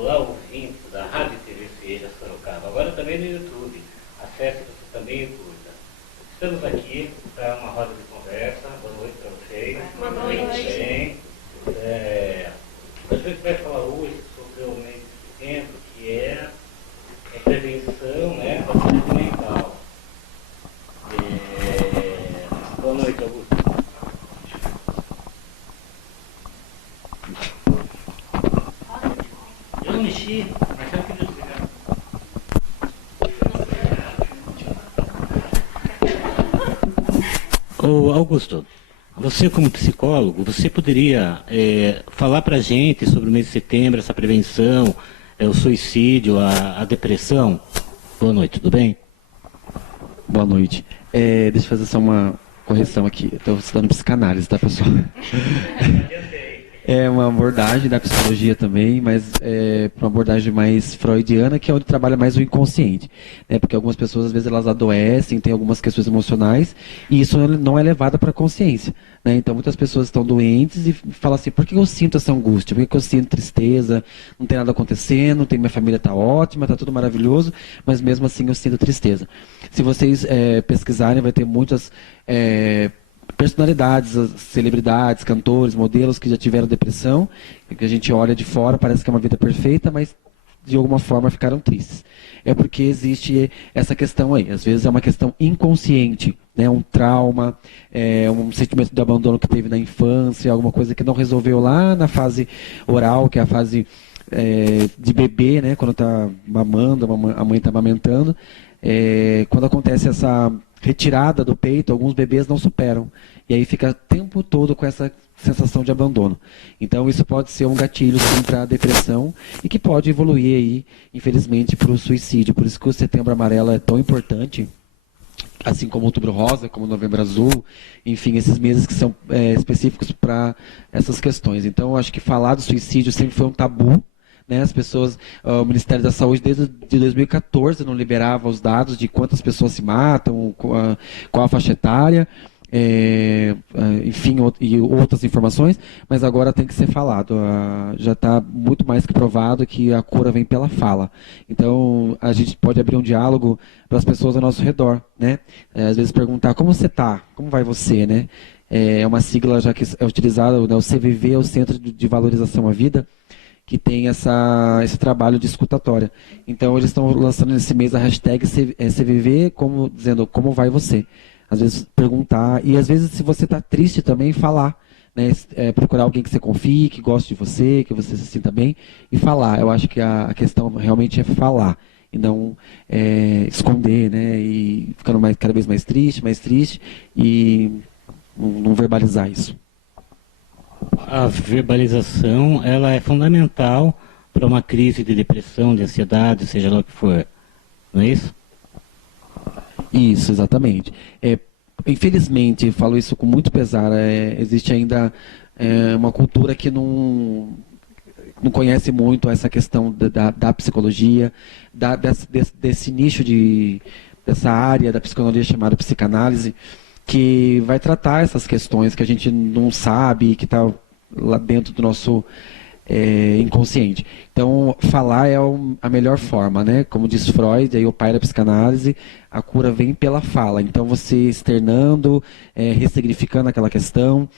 Olá, ouvintes da Rádio TV Cieja Sorocaba, agora também no YouTube. Acesse você também e curta. Estamos aqui para uma roda de conversa. Boa noite para vocês. Boa noite. Bem, a gente vai falar hoje sobre o mês de setembro, que é a prevenção, né, da saúde mental. Boa noite, Augusto. Eu não mexi, mas eu queria desligar. Ô Augusto, você como psicólogo, você poderia falar para a gente sobre o mês de setembro, essa prevenção, o suicídio, a depressão? Boa noite, tudo bem? Boa noite. Deixa eu fazer só uma correção aqui. Eu estou estudando psicanálise, tá, pessoal? É uma abordagem da psicologia também, mas uma abordagem mais freudiana, que é onde trabalha mais o inconsciente. Né? Porque algumas pessoas, às vezes, elas adoecem, têm algumas questões emocionais, e isso não é levado para a consciência. Né? Então, muitas pessoas estão doentes e falam assim, por que eu sinto essa angústia? Por que eu sinto tristeza? Não tem nada acontecendo, minha família está ótima, está tudo maravilhoso, mas mesmo assim eu sinto tristeza. Se vocês pesquisarem, vai ter muitas personalidades, celebridades, cantores, modelos que já tiveram depressão, que a gente olha de fora, parece que é uma vida perfeita, mas de alguma forma ficaram tristes. É porque existe essa questão aí. Às vezes é uma questão inconsciente, né? Um trauma, um sentimento de abandono que teve na infância, alguma coisa que não resolveu lá na fase oral, que é a fase de bebê, né? Quando está mamando, a mãe está amamentando. Quando acontece essa retirada do peito, alguns bebês não superam. E aí fica o tempo todo com essa sensação de abandono. Então isso pode ser um gatilho para a depressão e que pode evoluir aí, infelizmente, para o suicídio. Por isso que o Setembro Amarelo é tão importante, assim como o Outubro Rosa, como o Novembro Azul, enfim, esses meses que são específicos para essas questões. Então eu acho que falar do suicídio sempre foi um tabu. Né, as pessoas, o Ministério da Saúde desde 2014 não liberava os dados de quantas pessoas se matam, qual a faixa etária, enfim, e outras informações, mas agora tem que ser falado. Já está muito mais que provado que a cura vem pela fala. Então, a gente pode abrir um diálogo para as pessoas ao nosso redor. Né? Às vezes perguntar, como você está? Como vai você? Né? É uma sigla já que é utilizada, né? O CVV é o Centro de Valorização à Vida, que tem esse trabalho de escutatória. Então, eles estão lançando nesse mês a hashtag CVV, dizendo como vai você. Às vezes perguntar, e às vezes se você está triste também, falar. Né? Procurar alguém que você confie, que goste de você, que você se sinta bem, e falar. Eu acho que a questão realmente é falar, e não esconder, né? E ficando cada vez mais triste, e não verbalizar isso. A verbalização, ela é fundamental para uma crise de depressão, de ansiedade, seja lá o que for. Não é isso? Isso, exatamente. Infelizmente, eu falo isso com muito pesar, existe ainda uma cultura que não conhece muito essa questão da psicologia, desse nicho dessa área da psicologia chamada psicanálise, que vai tratar essas questões que a gente não sabe, que está lá dentro do nosso inconsciente. Então, falar é a melhor forma, né? Como diz Freud, aí o pai da psicanálise, a cura vem pela fala. Então, você externando, ressignificando aquela questão,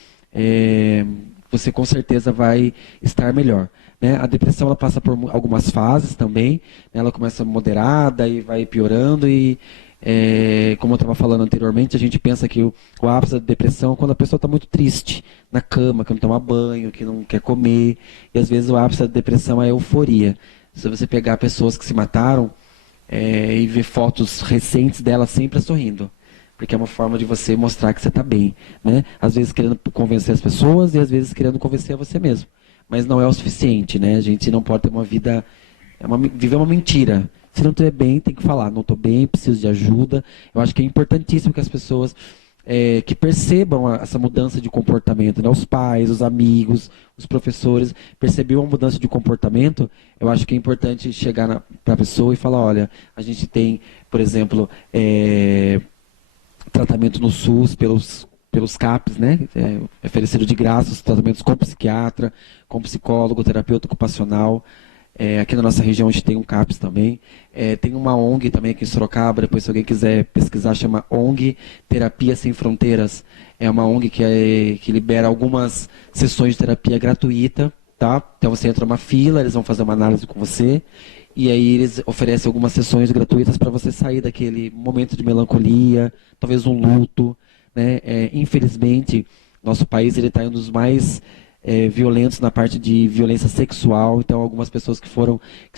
você com certeza vai estar melhor. Né? A depressão ela passa por algumas fases também, né? Ela começa moderada e vai piorando e como eu estava falando anteriormente, a gente pensa que o ápice da depressão é quando a pessoa está muito triste, na cama, que não toma banho, que não quer comer, e às vezes o ápice da depressão é a euforia. Se você pegar pessoas que se mataram e ver fotos recentes delas sempre sorrindo, porque é uma forma de você mostrar que você está bem, né? Às vezes querendo convencer as pessoas e às vezes querendo convencer a você mesmo, mas não é o suficiente, né? A gente não pode ter uma vida, viver uma mentira. Se não estiver bem, tem que falar, não estou bem, preciso de ajuda. Eu acho que é importantíssimo que as pessoas que percebam essa mudança de comportamento, né? Os pais, os amigos, os professores, perceber uma mudança de comportamento. Eu acho que é importante chegar para a pessoa e falar, olha, a gente tem, por exemplo, tratamento no SUS pelos CAPs, né? Oferecido de graça os tratamentos com psiquiatra, com psicólogo, terapeuta ocupacional. Aqui na nossa região a gente tem um CAPS também. Tem uma ONG também aqui em Sorocaba, depois se alguém quiser pesquisar, chama ONG Terapia Sem Fronteiras. É uma ONG que libera algumas sessões de terapia gratuita, tá? Então você entra numa fila, eles vão fazer uma análise com você, e aí eles oferecem algumas sessões gratuitas para você sair daquele momento de melancolia, talvez um luto, né? Infelizmente, nosso país ele está um dos mais violentos na parte de violência sexual. Então, algumas pessoas que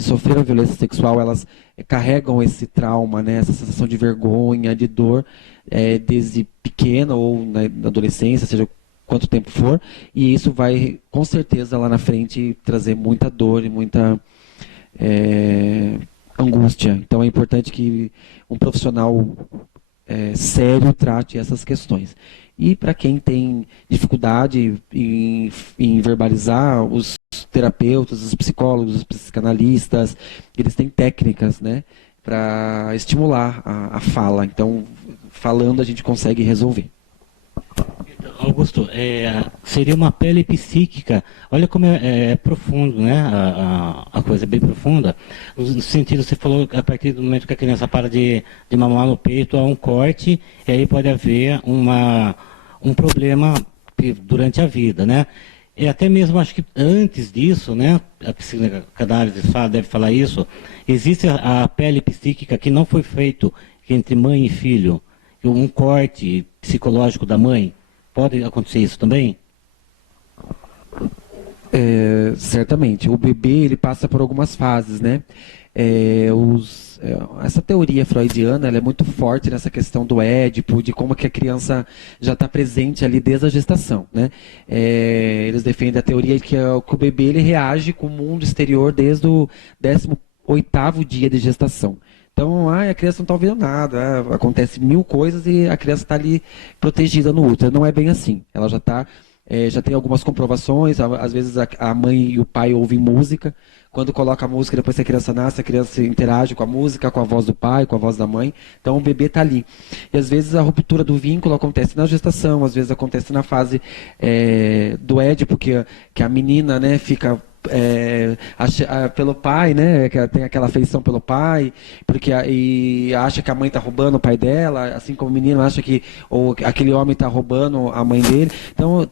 sofreram violência sexual, elas carregam esse trauma, né? Essa sensação de vergonha, de dor, desde pequena ou na adolescência, seja quanto tempo for, e isso vai, com certeza, lá na frente, trazer muita dor e muita angústia. Então, é importante que um profissional sério trate essas questões. E para quem tem dificuldade em verbalizar, os terapeutas, os psicólogos, os psicanalistas, eles têm técnicas, né, para estimular a fala. Então, falando, a gente consegue resolver. Augusto, seria uma pele psíquica. Olha como é profundo, né? A coisa é bem profunda. No sentido, você falou que a partir do momento que a criança para de mamar no peito, há um corte, e aí pode haver um problema durante a vida, né? E até mesmo, acho que antes disso, né? A psicanálise deve falar isso. Existe a pele psíquica que não foi feito entre mãe e filho, um corte psicológico da mãe. Pode acontecer isso também? Certamente. O bebê ele passa por algumas fases, né? Essa teoria freudiana ela é muito forte nessa questão do Édipo, de como que a criança já está presente ali desde a gestação, né? Eles defendem a teoria que o bebê ele reage com o mundo exterior desde o 18º dia de gestação. Então, a criança não está ouvindo nada, acontece mil coisas e a criança está ali protegida no útero. Não é bem assim. Ela já tem algumas comprovações, às vezes a mãe e o pai ouvem música. Quando coloca a música, depois que a criança nasce, a criança interage com a música, com a voz do pai, com a voz da mãe. Então, o bebê está ali. E às vezes a ruptura do vínculo acontece na gestação, às vezes acontece na fase do Édipo, que a menina, né, fica pelo pai, né, que tem aquela afeição pelo pai, e acha que a mãe está roubando o pai dela, assim como o menino acha que aquele homem está roubando a mãe dele. Então,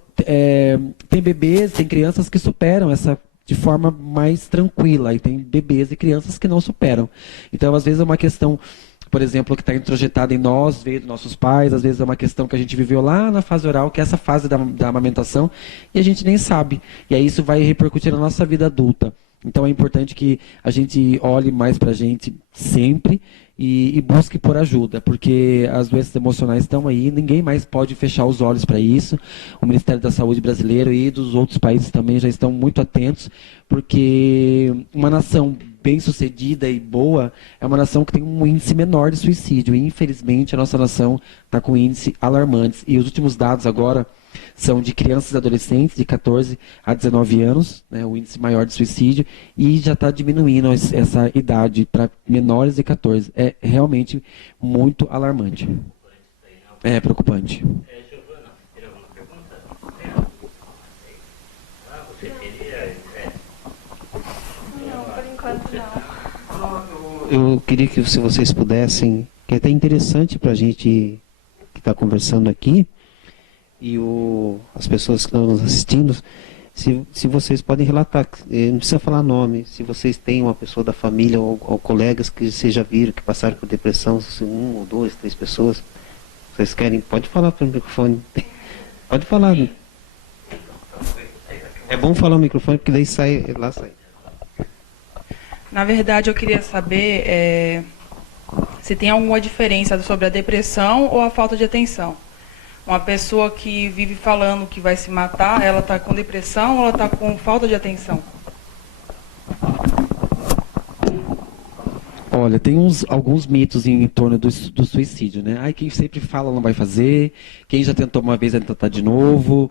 tem bebês, tem crianças que superam essa de forma mais tranquila, e tem bebês e crianças que não superam. Então, às vezes é uma questão, por exemplo, que está introjetada em nós, veio dos nossos pais, às vezes é uma questão que a gente viveu lá na fase oral, que é essa fase da amamentação, e a gente nem sabe. E aí isso vai repercutir na nossa vida adulta. Então é importante que a gente olhe mais para a gente sempre e busque por ajuda, porque as doenças emocionais estão aí, ninguém mais pode fechar os olhos para isso. O Ministério da Saúde brasileiro e dos outros países também já estão muito atentos, porque uma nação bem-sucedida e boa é uma nação que tem um índice menor de suicídio. E, infelizmente, a nossa nação está com índice alarmantes. E os últimos dados agora são de crianças e adolescentes de 14 a 19 anos, né, o índice maior de suicídio, e já está diminuindo essa idade para menores de 14. É realmente muito alarmante. É preocupante. Giovana, tem alguma pergunta? Você queria... Não, por enquanto não. Eu queria que se vocês pudessem, que é até interessante para a gente que está conversando aqui, e as pessoas que estão nos assistindo, se vocês podem relatar, não precisa falar nome, se vocês têm uma pessoa da família ou colegas que vocês já viram que passaram por depressão, se 1 ou 2, 3 pessoas, vocês querem, pode falar para o microfone. Pode falar. É bom falar no microfone, porque daí sai. Na verdade, eu queria saber se tem alguma diferença sobre a depressão ou a falta de atenção. Uma pessoa que vive falando que vai se matar, ela está com depressão ou ela está com falta de atenção? Olha, tem alguns mitos em torno do suicídio, né? Quem sempre fala não vai fazer, quem já tentou uma vez vai tentar de novo,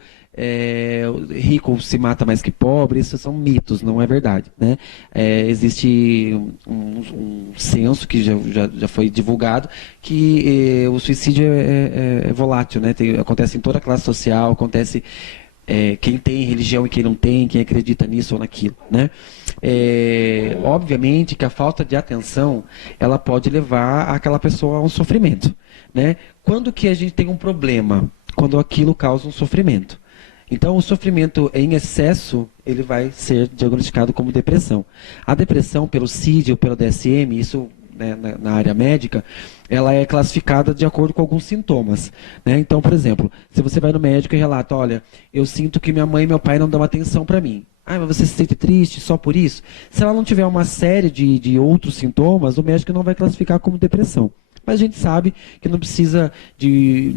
rico se mata mais que pobre, isso são mitos, não é verdade, né? Existe um censo que já foi divulgado que o suicídio é volátil, né? Acontece em toda a classe social, acontece quem tem religião e quem não tem, quem acredita nisso ou naquilo, né? Obviamente que a falta de atenção, ela pode levar aquela pessoa a um sofrimento, né? Quando que a gente tem um problema? Quando aquilo causa um sofrimento. Então, o sofrimento em excesso, ele vai ser diagnosticado como depressão. A depressão, pelo CID ou pelo DSM, isso, né, na área médica, ela é classificada de acordo com alguns sintomas, né? Então, por exemplo, se você vai no médico e relata, olha, eu sinto que minha mãe e meu pai não dão atenção para mim. Ah, mas você se sente triste só por isso? Se ela não tiver uma série de outros sintomas, o médico não vai classificar como depressão. Mas a gente sabe que não precisa de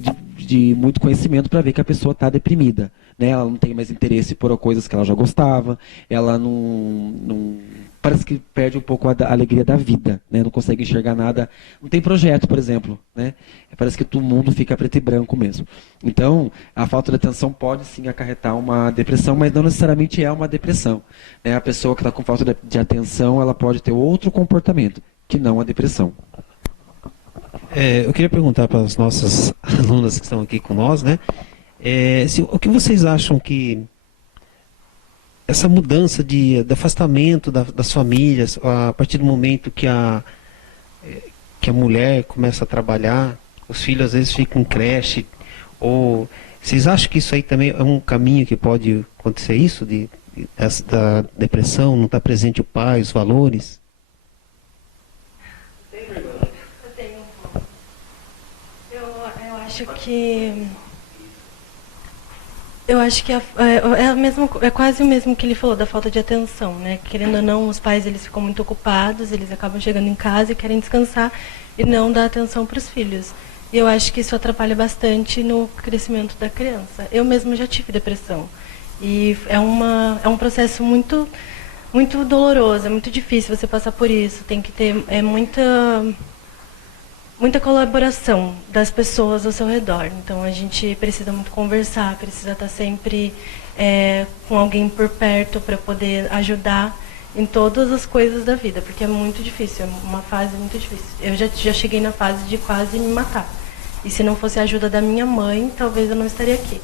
muito conhecimento para ver que a pessoa está deprimida, né? Ela não tem mais interesse por coisas que ela já gostava, ela não parece que perde um pouco a alegria da vida, né? Não consegue enxergar nada, não tem projeto, por exemplo, né? Parece que todo mundo fica preto e branco mesmo. Então, a falta de atenção pode sim acarretar uma depressão, mas não necessariamente é uma depressão, né? A pessoa que está com falta de atenção, ela pode ter outro comportamento, que não a depressão. Eu queria perguntar para as nossas alunas que estão aqui com nós, né? O que vocês acham que essa mudança de afastamento das famílias, a partir do momento que a mulher começa a trabalhar, os filhos às vezes ficam em creche, ou vocês acham que isso aí também é um caminho que pode acontecer isso, da depressão, não estar presente o pai, os valores? Eu acho que é quase o mesmo que ele falou da falta de atenção, né? Querendo ou não, os pais eles ficam muito ocupados, eles acabam chegando em casa e querem descansar e não dar atenção para os filhos. E eu acho que isso atrapalha bastante no crescimento da criança. Eu mesma já tive depressão e é um processo muito muito doloroso, é muito difícil você passar por isso. Tem que ter muita colaboração das pessoas ao seu redor. Então a gente precisa muito conversar, precisa estar sempre com alguém por perto para poder ajudar em todas as coisas da vida, porque é muito difícil, é uma fase muito difícil. Eu já cheguei na fase de quase me matar. E se não fosse a ajuda da minha mãe, talvez eu não estaria aqui.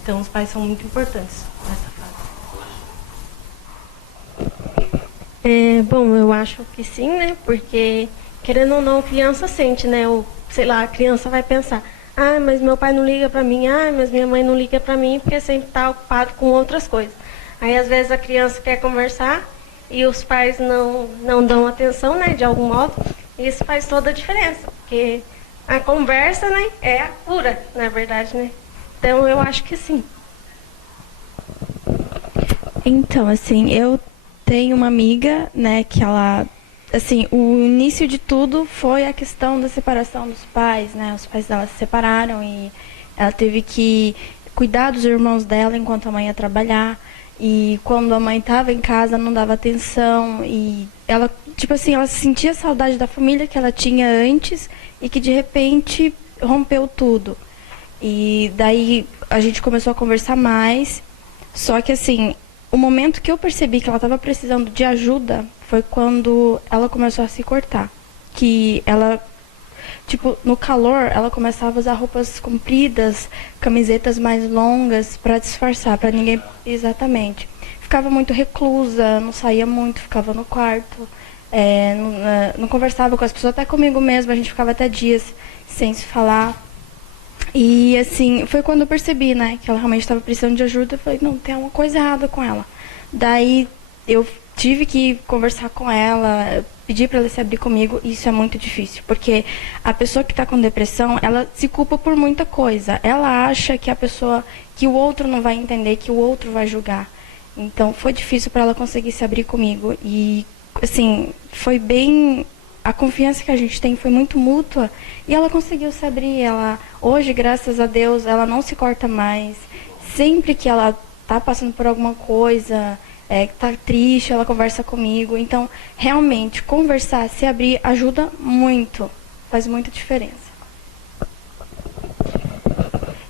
Então os pais são muito importantes nessa fase. Bom, eu acho que sim, né? Porque querendo ou não, a criança sente, né? Ou, sei lá, a criança vai pensar, ah, mas meu pai não liga pra mim, ah, mas minha mãe não liga pra mim porque sempre tá ocupado com outras coisas. Aí, às vezes, a criança quer conversar e os pais não dão atenção, né, de algum modo. E isso faz toda a diferença, porque a conversa, né, é a cura, na verdade, né? Então, eu acho que sim. Então, assim, eu tenho uma amiga, né, que ela... Assim, o início de tudo foi a questão da separação dos pais, né? Os pais dela se separaram e ela teve que cuidar dos irmãos dela enquanto a mãe ia trabalhar. E quando a mãe estava em casa, não dava atenção. E ela, tipo assim, ela sentia saudade da família que ela tinha antes e que de repente rompeu tudo. E daí a gente começou a conversar mais. Só que assim, o momento que eu percebi que ela estava precisando de ajuda foi quando ela começou a se cortar. Que ela, tipo, no calor, ela começava a usar roupas compridas, camisetas mais longas para disfarçar, para ninguém... Exatamente. Ficava muito reclusa, não saía muito, ficava no quarto, não conversava com as pessoas, até comigo mesmo, a gente ficava até dias sem se falar. E assim, foi quando eu percebi, né, que ela realmente estava precisando de ajuda. Eu falei, não, tem uma coisa errada com ela. Daí eu tive que conversar com ela, pedir para ela se abrir comigo. E isso é muito difícil, porque a pessoa que está com depressão, ela se culpa por muita coisa. Ela acha que que o outro não vai entender, que o outro vai julgar. Então foi difícil para ela conseguir se abrir comigo. E assim, foi bem... A confiança que a gente tem foi muito mútua e ela conseguiu se abrir. Hoje, graças a Deus, ela não se corta mais. Sempre que ela está passando por alguma coisa, está triste, ela conversa comigo. Então, realmente, conversar, se abrir, ajuda muito. Faz muita diferença.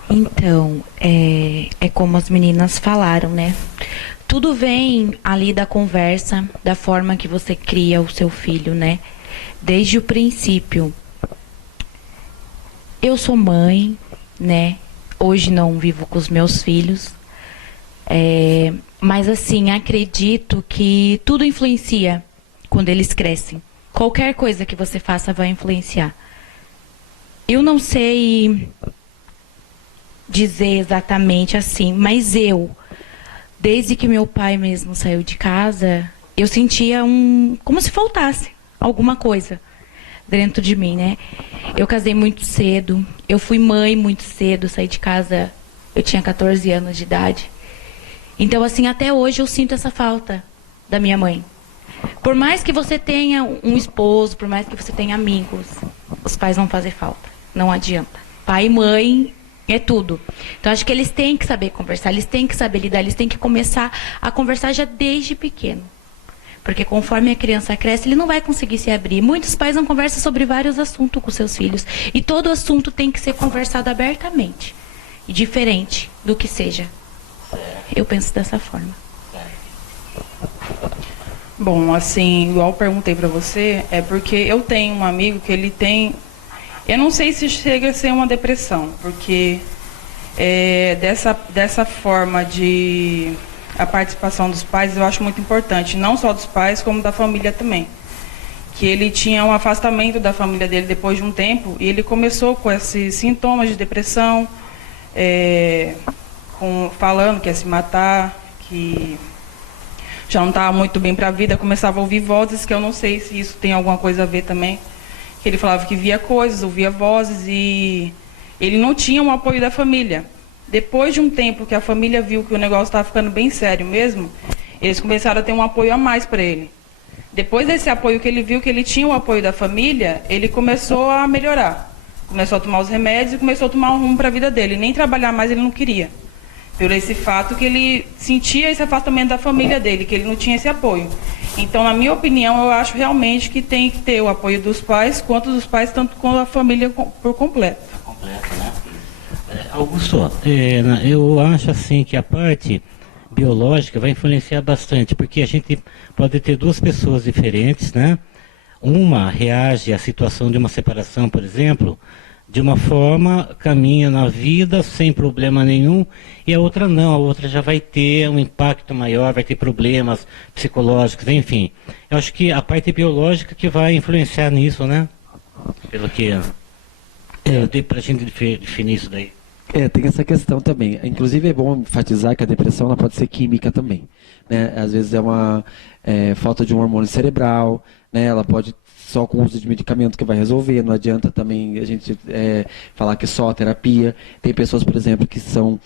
Então, é como as meninas falaram, né? Tudo vem ali da conversa, da forma que você cria o seu filho, né? Desde o princípio. Eu sou mãe, né? Hoje não vivo com os meus filhos, Mas assim, acredito que tudo influencia quando eles crescem. Qualquer coisa que você faça vai influenciar. Eu não sei dizer exatamente assim, mas desde que meu pai mesmo saiu de casa, eu sentia como se faltasse alguma coisa dentro de mim, né? Eu casei muito cedo, eu fui mãe muito cedo, saí de casa, eu tinha 14 anos de idade. Então, assim, até hoje eu sinto essa falta da minha mãe. Por mais que você tenha um esposo, por mais que você tenha amigos, os pais vão fazer falta. Não adianta. Pai e mãe é tudo. Então, acho que eles têm que saber conversar, eles têm que saber lidar, eles têm que começar a conversar já desde pequeno. Porque conforme a criança cresce, ele não vai conseguir se abrir. Muitos pais não conversam sobre vários assuntos com seus filhos. E todo assunto tem que ser conversado abertamente. E diferente do que seja. Eu penso dessa forma. Bom, assim, igual eu perguntei pra você, é porque eu tenho um amigo que ele tem... Eu não sei se chega a ser uma depressão, porque dessa forma de... A participação dos pais eu acho muito importante, não só dos pais, como da família também. Que ele tinha um afastamento da família dele depois de um tempo, e ele começou com esses sintomas de depressão, falando que ia se matar, que já não estava muito bem para a vida, começava a ouvir vozes, que eu não sei se isso tem alguma coisa a ver também. Que ele falava que via coisas, ouvia vozes, e ele não tinha um apoio da família. Depois de um tempo que a família viu que o negócio estava ficando bem sério mesmo, eles começaram a ter um apoio a mais para ele. Depois desse apoio que ele viu que ele tinha o apoio da família, ele começou a melhorar. Começou a tomar os remédios e começou a tomar um rumo para a vida dele. Nem trabalhar mais ele não queria. Por esse fato que ele sentia esse afastamento da família dele, que ele não tinha esse apoio. Então, na minha opinião, eu acho realmente que tem que ter o apoio dos pais, quanto dos pais, tanto quanto a família por completo. Completo, né? Augusto, eu acho assim que a parte biológica vai influenciar bastante, porque a gente pode ter duas pessoas diferentes, né? Uma reage à situação de uma separação, por exemplo, de uma forma, caminha na vida sem problema nenhum, e a outra não, a outra já vai ter um impacto maior, vai ter problemas psicológicos, enfim. Eu acho que a parte biológica que vai influenciar nisso, né? Pelo que eu dei pra gente definir isso daí. Tem essa questão também. Inclusive é bom enfatizar que a depressão ela pode ser química também, né? Às vezes é uma falta de um hormônio cerebral, né? Ela pode só com o uso de medicamento que vai resolver. Não adianta também a gente falar que só a terapia. Tem pessoas, por exemplo, que são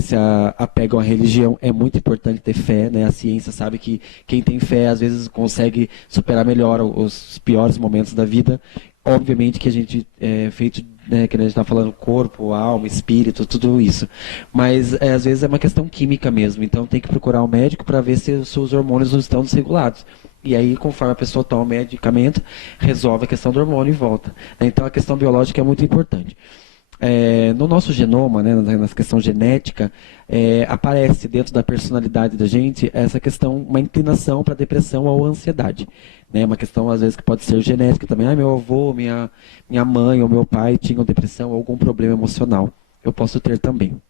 se apegam à religião. É muito importante ter fé, né? A ciência sabe que quem tem fé às vezes consegue superar melhor os piores momentos da vida. Obviamente que a gente feito, né, que a gente está falando corpo, alma, espírito, tudo isso. Mas às vezes é uma questão química mesmo. Então tem que procurar um médico para ver se os seus hormônios não estão desregulados. E aí, conforme a pessoa toma o medicamento, resolve a questão do hormônio e volta. Então a questão biológica é muito importante. No nosso genoma, né, na questão genética, aparece dentro da personalidade da gente essa questão, uma inclinação para depressão ou ansiedade. Né, uma questão, às vezes, que pode ser genética também. Meu avô, minha mãe ou meu pai tinham depressão ou algum problema emocional. Eu posso ter também.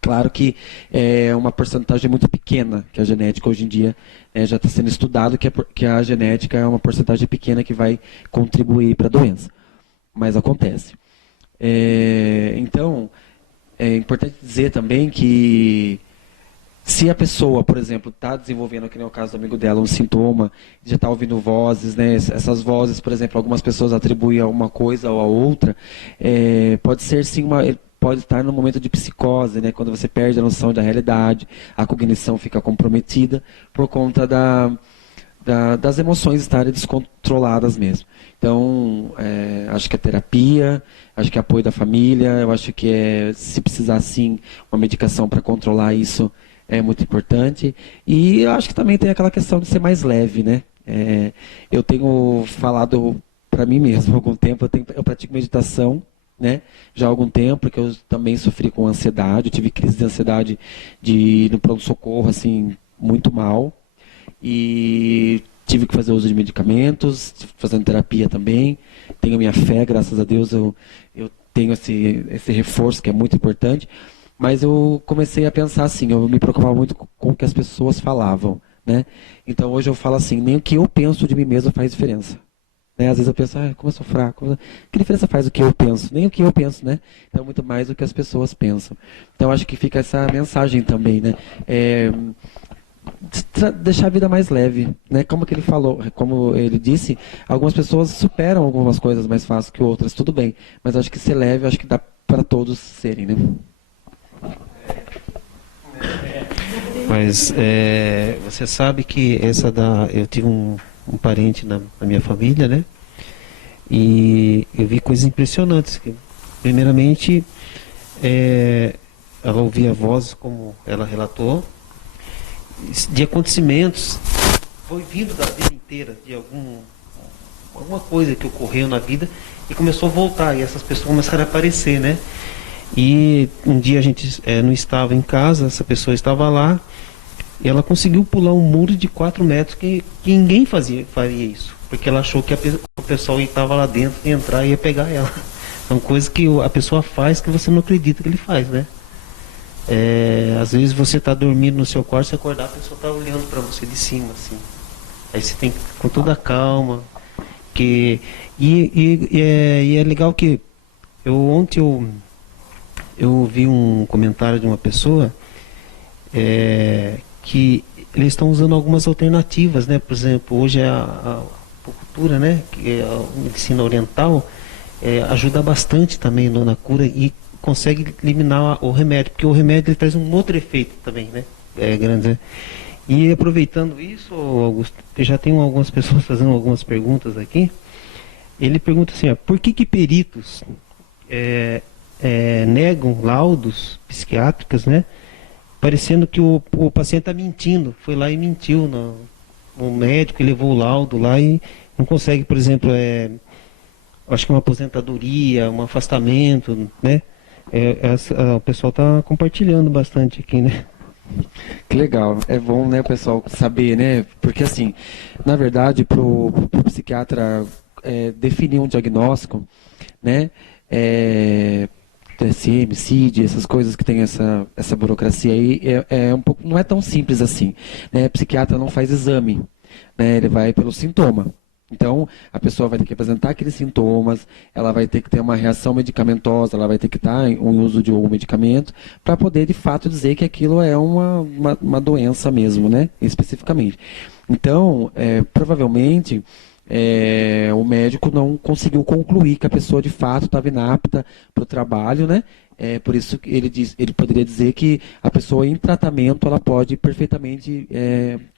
Claro que é uma porcentagem muito pequena que a genética hoje em dia já está sendo estudado, que a genética é uma porcentagem pequena que vai contribuir para a doença. Mas acontece. Então, é importante dizer também que se a pessoa, por exemplo, está desenvolvendo, que nem o caso do amigo dela, um sintoma, já está ouvindo vozes, né? Essas vozes, por exemplo, algumas pessoas atribuem a uma coisa ou a outra, pode ser sim pode estar no momento de psicose, né? Quando você perde a noção da realidade, a cognição fica comprometida por conta das emoções estarem descontroladas mesmo. Então, acho que a terapia, acho que apoio da família, eu acho que se precisar sim uma medicação para controlar isso, é muito importante. E eu acho que também tem aquela questão de ser mais leve, né? Eu tenho falado para mim mesmo há algum tempo, eu pratico meditação, né? Já há algum tempo, porque eu também sofri com ansiedade, eu tive crise de ansiedade de ir no pronto-socorro, assim, muito mal. E tive que fazer uso de medicamentos, fazendo terapia também. Tenho minha fé, graças a Deus, eu tenho esse reforço que é muito importante. Mas eu comecei a pensar assim, eu me preocupava muito com o que as pessoas falavam, né? Então hoje eu falo assim, nem o que eu penso de mim mesmo faz diferença. Né? Às vezes eu penso, como eu sou fraco, que diferença faz o que eu penso? Nem o que eu penso, né? Então muito mais o que as pessoas pensam. Então acho que fica essa mensagem também, né? Deixar a vida mais leve, né? Como que ele falou, como ele disse, algumas pessoas superam algumas coisas mais fácil que outras, tudo bem. Mas acho que ser leve, acho que dá para todos serem, né? Mas você sabe que eu tive um parente na minha família, né? E eu vi coisas impressionantes. Primeiramente, ela ouvia vozes, como ela relatou, de acontecimentos, foi vindo da vida inteira, de alguma coisa que ocorreu na vida, e começou a voltar, e essas pessoas começaram a aparecer, né? E um dia a gente não estava em casa, essa pessoa estava lá, e ela conseguiu pular um muro de 4 metros, que ninguém faria isso, porque ela achou que o pessoal estava lá dentro, ia entrar e ia pegar ela. São coisas que a pessoa faz que você não acredita que ele faz, né? Às vezes você está dormindo no seu quarto, você acordar, a pessoa está olhando para você de cima, assim. Aí você tem que, com toda a calma, e é legal que ontem eu vi um comentário de uma pessoa que eles estão usando algumas alternativas, né? Por exemplo, hoje a acupuntura, né? Que é a medicina oriental, ajuda bastante também na cura e consegue eliminar o remédio, porque o remédio ele traz um outro efeito também, né? Grande, né? E aproveitando isso, Augusto, eu já tenho algumas pessoas fazendo algumas perguntas aqui. Ele pergunta assim, por que peritos negam laudos psiquiátricos, né? Parecendo que o paciente está mentindo, foi lá e mentiu no médico, levou o laudo lá e não consegue, por exemplo, acho que uma aposentadoria, um afastamento, né? O pessoal está compartilhando bastante aqui, né? Que legal, é bom, né, o pessoal saber, né? Porque assim, na verdade, pro psiquiatra definir um diagnóstico, né? TSM, CID, essas coisas que tem essa burocracia aí, um pouco, não é tão simples assim, né? O psiquiatra não faz exame, né? Ele vai pelo sintoma. Então, a pessoa vai ter que apresentar aqueles sintomas, ela vai ter que ter uma reação medicamentosa, ela vai ter que estar em uso de algum medicamento, para poder, de fato, dizer que aquilo é uma doença mesmo, né? Especificamente. Então, provavelmente, o médico não conseguiu concluir que a pessoa, de fato, estava inapta para o trabalho, né? Por isso que ele poderia dizer que a pessoa em tratamento ela pode perfeitamente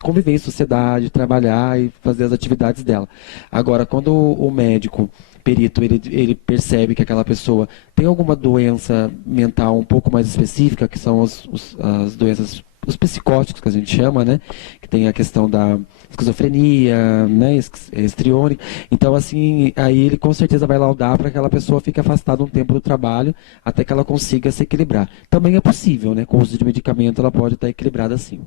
conviver em sociedade, trabalhar e fazer as atividades dela. Agora, quando o médico perito ele percebe que aquela pessoa tem alguma doença mental um pouco mais específica, que são as doenças, os psicóticos que a gente chama, né? Que tem a questão da esquizofrenia, né? Histriônica. Então, assim, aí ele com certeza vai laudar para que aquela pessoa fique afastada um tempo do trabalho até que ela consiga se equilibrar. Também é possível, né? Com o uso de medicamento ela pode estar equilibrada assim.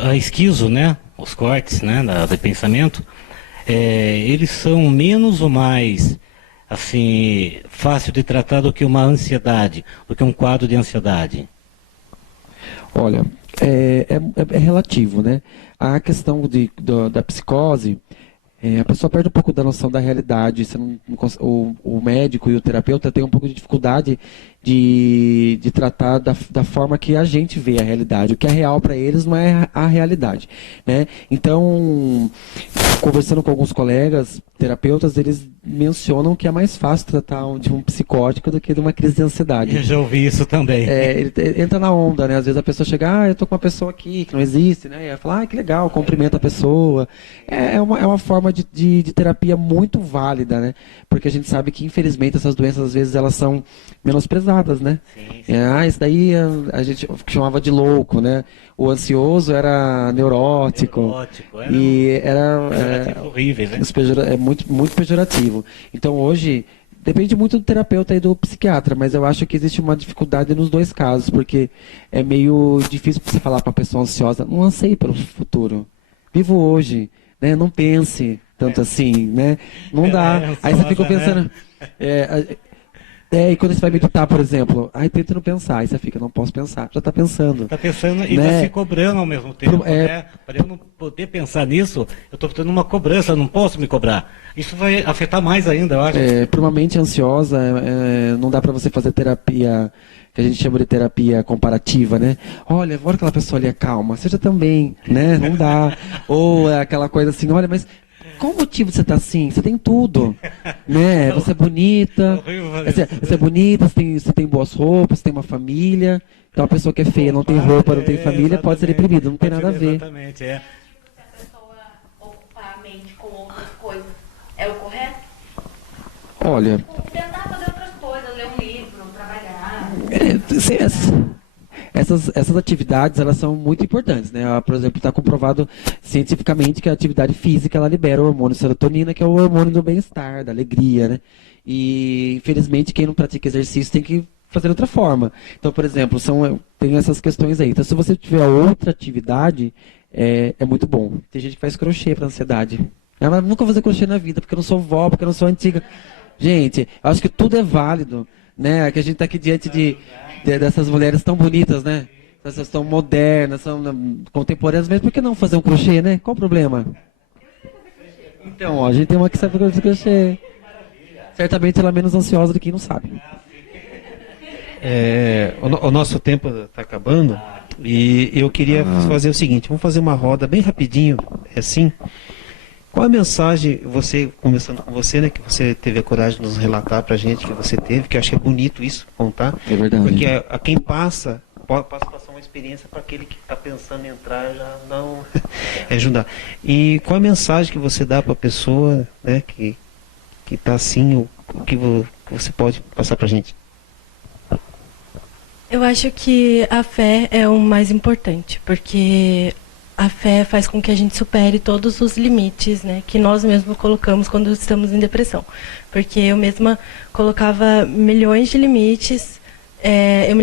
A esquizo, né? Os cortes, né? Do pensamento, eles são menos ou mais assim fácil de tratar do que uma ansiedade, do que um quadro de ansiedade. Olha, é relativo, né? A questão da psicose, a pessoa perde um pouco da noção da realidade. O médico e o terapeuta têm um pouco de dificuldade de tratar da forma que a gente vê a realidade. O que é real para eles não é a realidade, né? Então, conversando com alguns colegas terapeutas, eles mencionam que é mais fácil tratar de um psicótico do que de uma crise de ansiedade. Eu já ouvi isso também. Ele entra na onda, né? Às vezes a pessoa chega, eu tô com uma pessoa aqui que não existe, né? E ela fala, que legal, cumprimenta a pessoa. É uma forma de terapia muito válida, né? Porque a gente sabe que, infelizmente, essas doenças, às vezes, elas são menosprezadas, né? Sim. Isso daí a gente chamava de louco, né? O ansioso era neurótico. Era horrível, né? É muito pejorativo. Então, hoje, depende muito do terapeuta e do psiquiatra, mas eu acho que existe uma dificuldade nos dois casos, porque é meio difícil você falar para uma pessoa ansiosa, não anseie pelo futuro. Viva hoje, né? Não pense tanto assim, né? Não dá. Aí você fica pensando... E quando você vai meditar, por exemplo, aí tenta não pensar, aí você fica, não posso pensar, já está pensando. Está pensando e né? está se cobrando ao mesmo tempo. Né? Para eu não poder pensar nisso, eu estou tendo uma cobrança, não posso me cobrar. Isso vai afetar mais ainda, eu acho. Para uma mente ansiosa, não dá para você fazer terapia, que a gente chama de terapia comparativa, né? Olha, agora aquela pessoa ali é calma, seja também, né? Não dá. Ou é aquela coisa assim, olha, mas qual o motivo você tá assim? Você tem tudo, né? Você é bonita, você é bonita, você tem boas roupas, você tem uma família. Então a pessoa que é feia, não tem roupa, não tem família, pode ser deprimida, não tem nada a ver. Exatamente, é. Se a pessoa ocupar a mente com outras coisas, é o correto? Olha, Tentar fazer outras coisas, ler um livro, trabalhar. Essas atividades, elas são muito importantes, né? Por exemplo, está comprovado cientificamente que a atividade física, ela libera o hormônio serotonina, que é o hormônio do bem-estar, da alegria, né? E, infelizmente, quem não pratica exercício tem que fazer de outra forma. Então, por exemplo, tem essas questões aí. Então, se você tiver outra atividade, é muito bom. Tem gente que faz crochê para ansiedade. Mas nunca vou fazer crochê na vida, porque eu não sou vó, porque eu não sou antiga. Gente, eu acho que tudo é válido, né? Que a gente está aqui diante dessas mulheres tão bonitas, né? Essas tão modernas, são contemporâneas, mas por que não fazer um crochê, né? Qual o problema? Então, ó, a gente tem uma que sabe fazer crochê. Certamente ela é menos ansiosa do que quem não sabe. O nosso tempo está acabando e eu queria fazer o seguinte, vamos fazer uma roda bem rapidinho, assim. Qual a mensagem, começando com você, né, que você teve a coragem de nos relatar pra gente que você teve, que eu acho que é bonito isso, contar. É verdade. Porque a quem passa, pode passar uma experiência para aquele que está pensando em entrar, já não ajudar. E qual a mensagem que você dá para a pessoa, né, que está assim, o que você pode passar pra gente? Eu acho que a fé é o mais importante, porque a fé faz com que a gente supere todos os limites, né, que nós mesmos colocamos quando estamos em depressão. Porque eu mesma colocava milhões de limites, eu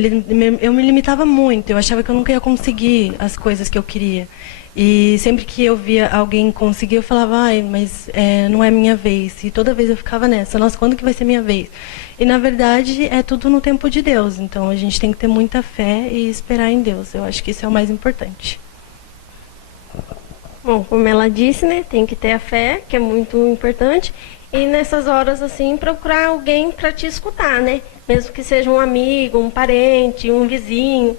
me limitava muito, eu achava que eu nunca ia conseguir as coisas que eu queria. E sempre que eu via alguém conseguir, eu falava, mas não é minha vez. E toda vez eu ficava nessa, nossa, quando que vai ser minha vez? E na verdade é tudo no tempo de Deus, então a gente tem que ter muita fé e esperar em Deus. Eu acho que isso é o mais importante. Bom, como ela disse, né, tem que ter a fé, que é muito importante, e nessas horas, assim, procurar alguém para te escutar, né, mesmo que seja um amigo, um parente, um vizinho,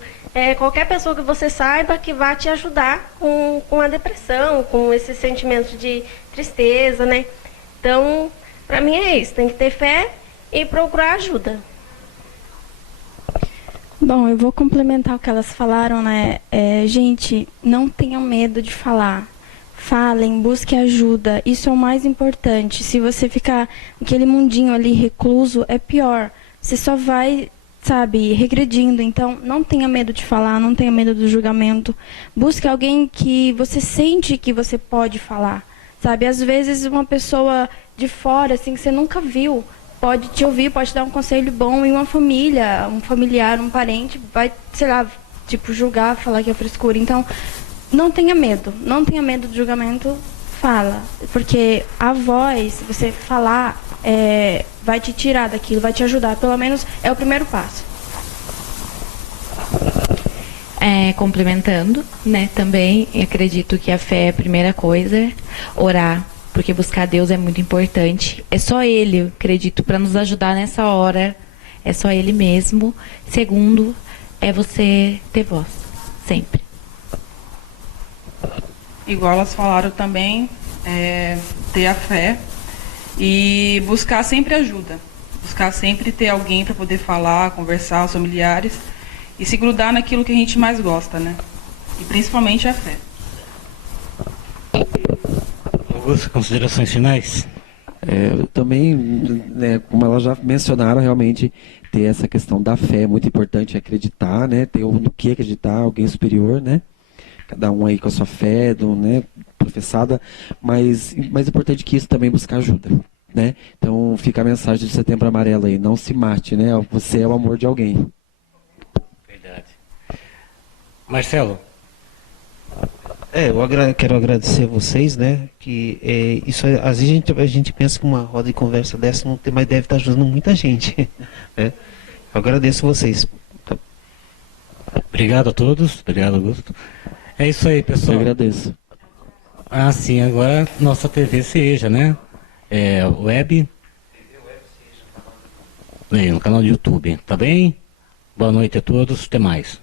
qualquer pessoa que você saiba que vai te ajudar com a depressão, com esses sentimentos de tristeza, né. Então, para mim é isso, tem que ter fé e procurar ajuda. Bom, eu vou complementar o que elas falaram, né? Gente, não tenham medo de falar. Falem, busquem ajuda. Isso é o mais importante. Se você ficar naquele mundinho ali recluso, é pior. Você só vai, sabe, regredindo. Então, não tenha medo de falar, não tenha medo do julgamento. Busque alguém que você sente que você pode falar, sabe? Às vezes, uma pessoa de fora, assim, que você nunca viu, pode te ouvir, pode dar um conselho bom, e uma família, um familiar, um parente vai, sei lá, tipo, julgar, falar que é frescura. Então, não tenha medo do julgamento, fala. Porque a voz, se você falar, vai te tirar daquilo, vai te ajudar. Pelo menos é o primeiro passo. Complementando, né, também, acredito que a fé é a primeira coisa, orar. Porque buscar Deus é muito importante. É só Ele, eu acredito, para nos ajudar nessa hora. É só Ele mesmo. Segundo, é você ter voz, sempre. Igual elas falaram também, ter a fé e buscar sempre ajuda. Buscar sempre ter alguém para poder falar, conversar, os familiares, e se grudar naquilo que a gente mais gosta, né? E principalmente a fé. Considerações finais? Também, né, como elas já mencionaram, realmente ter essa questão da fé é muito importante, acreditar, né, ter no que acreditar, alguém superior, né, cada um aí com a sua fé, né, professada, mas mais importante que isso também buscar ajuda, né. Então fica a mensagem de Setembro Amarelo aí, não se mate, né, você é o amor de alguém. Verdade. Marcelo? Quero agradecer a vocês, né? Que isso às vezes a gente pensa que uma roda de conversa dessa não tem, mas deve estar ajudando muita gente. Né? Eu agradeço vocês. Obrigado a todos. Obrigado, Augusto. É isso aí, pessoal. Eu agradeço. Ah, sim, agora nossa TV Seja, né? Web. No canal do YouTube, tá bem? Boa noite a todos, até mais.